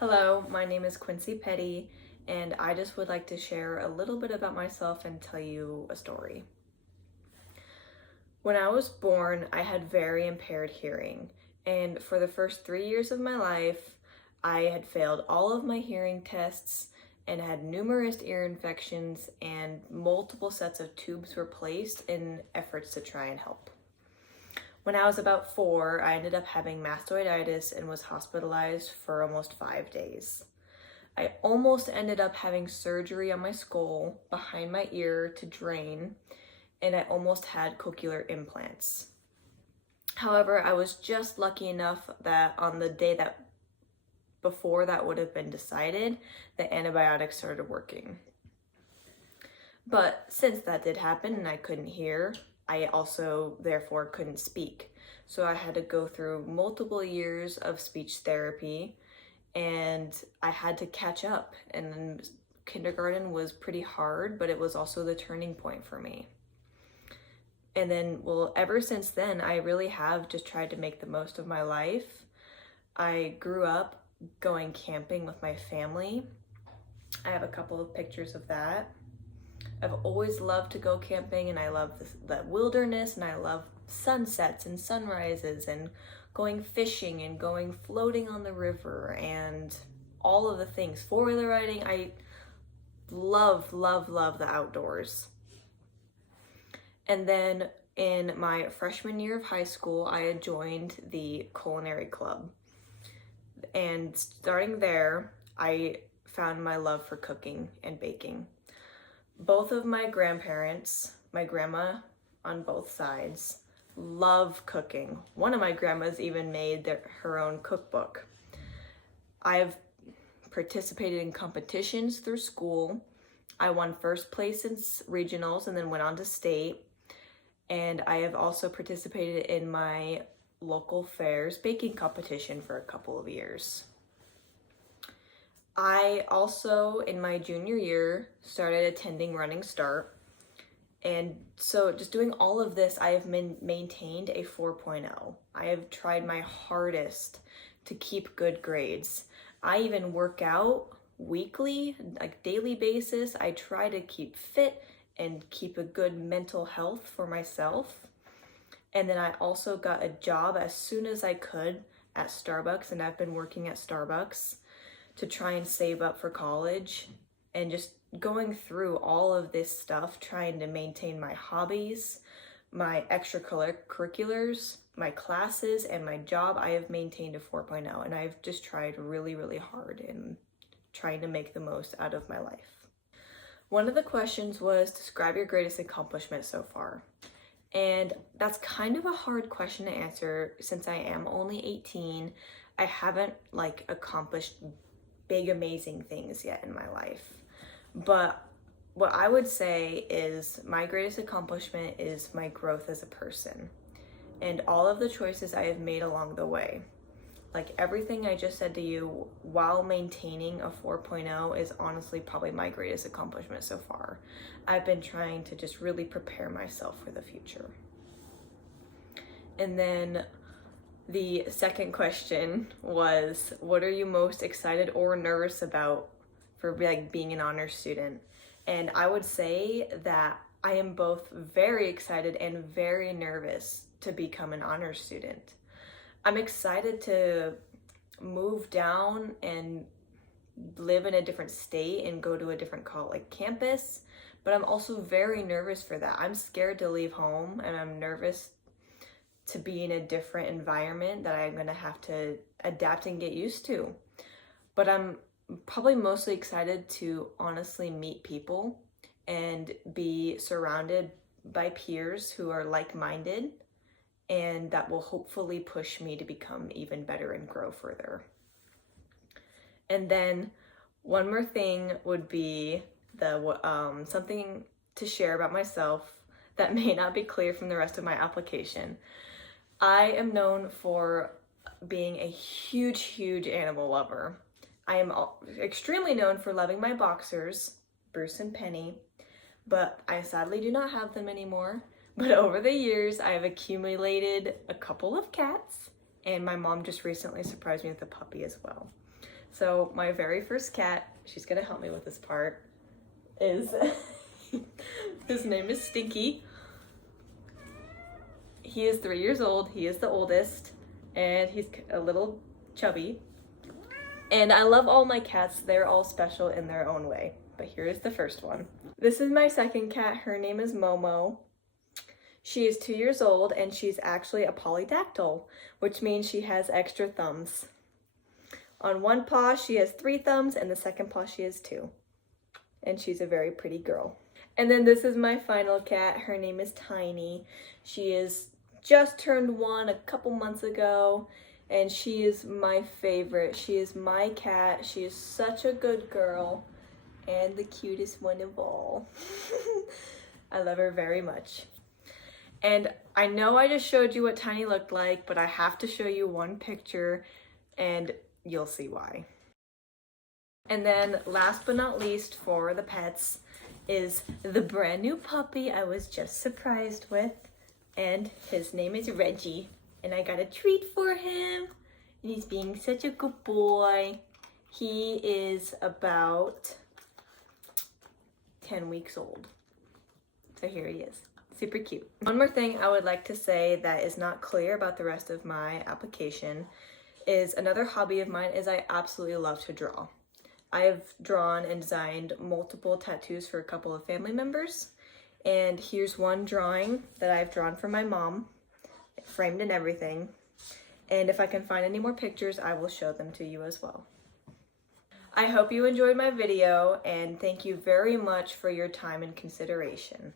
Hello, my name is Quincy Petty, and I just would like to share a little bit about myself and tell you a story. When I was born, I had very impaired hearing, and for the first 3 years of my life, I had failed all of my hearing tests and had numerous ear infections, and multiple sets of tubes were placed in efforts to try and help. When I was about 4, I ended up having mastoiditis and was hospitalized for almost 5 days. I almost ended up having surgery on my skull behind my ear to drain, and I almost had cochlear implants. However, I was just lucky enough that on the day that before that would have been decided, the antibiotics started working. But since that did happen and I couldn't hear, I also therefore couldn't speak. So I had to go through multiple years of speech therapy and I had to catch up. And then kindergarten was pretty hard, but it was also the turning point for me. And then, well, ever since then, I really have just tried to make the most of my life. I grew up going camping with my family. I have a couple of pictures of that. I've always loved to go camping, and I love the wilderness, and I love sunsets and sunrises and going fishing and going floating on the river and all of the things. Four-wheeler riding, I love the outdoors. And then in my freshman year of high school, I had joined the culinary club. And starting there, I found my love for cooking and baking. Both of my grandparents, my grandma on both sides, love cooking. One of my grandmas even made her own cookbook. I've participated in competitions through school. I won first place in regionals and then went on to state. And I have also participated in my local fair's baking competition for a couple of years. I also, in my junior year, started attending Running Start. And so just doing all of this, I have maintained a 4.0. I have tried my hardest to keep good grades. I even work out weekly, like daily basis. I try to keep fit and keep a good mental health for myself. And then I also got a job as soon as I could at Starbucks, and I've been working at Starbucks to try and save up for college, and just going through all of this stuff, trying to maintain my hobbies, my extracurriculars, my classes, and my job. I have maintained a 4.0, and I've just tried really hard in trying to make the most out of my life. One of the questions was, describe your greatest accomplishment so far. And that's kind of a hard question to answer since I am only 18. I haven't accomplished big amazing things yet in my life. But what I would say is my greatest accomplishment is my growth as a person and all of the choices I have made along the way. Like everything I just said to you while maintaining a 4.0 is honestly probably my greatest accomplishment so far. I've been trying to just really prepare myself for the future. And then the second question was, what are you most excited or nervous about for being an honors student? And I would say that I am both very excited and very nervous to become an honors student. I'm excited to move down and live in a different state and go to a different campus, but I'm also very nervous for that. I'm scared to leave home, and I'm nervous to be in a different environment that I'm gonna have to adapt and get used to. But I'm probably mostly excited to honestly meet people and be surrounded by peers who are like-minded, and that will hopefully push me to become even better and grow further. And then one more thing would be something to share about myself that may not be clear from the rest of my application. I am known for being a huge animal lover. I am extremely known for loving my boxers, Bruce and Penny, but I sadly do not have them anymore. But over the years, I have accumulated a couple of cats, and my mom just recently surprised me with a puppy as well. So my very first cat, she's gonna help me with this part, is his name is Stinky. He is 3 years old. He is the oldest, and he's a little chubby. And I love all my cats. They're all special in their own way. But here is the first one. This is my second cat. Her name is Momo. She is 2 years old, and she's actually a polydactyl, which means she has extra thumbs. On one paw, she has 3 thumbs, and the second paw, she has 2. And she's a very pretty girl. And then this is my final cat. Her name is Tiny. She is just turned 1 a couple months ago, and she is my favorite. She is my cat. She is such a good girl and the cutest one of all. I love her very much. And I know I just showed you what Tiny looked like, but I have to show you one picture and you'll see why. And then last but not least for the pets is the brand new puppy I was just surprised with. And his name is Reggie. And I got a treat for him. And he's being such a good boy. He is about 10 weeks old. So here he is. Super cute. One more thing I would like to say that is not clear about the rest of my application is another hobby of mine is I absolutely love to draw. I've drawn and designed multiple tattoos for a couple of family members. And here's one drawing that I've drawn for my mom, framed and everything. And if I can find any more pictures, I will show them to you as well. I hope you enjoyed my video, and thank you very much for your time and consideration.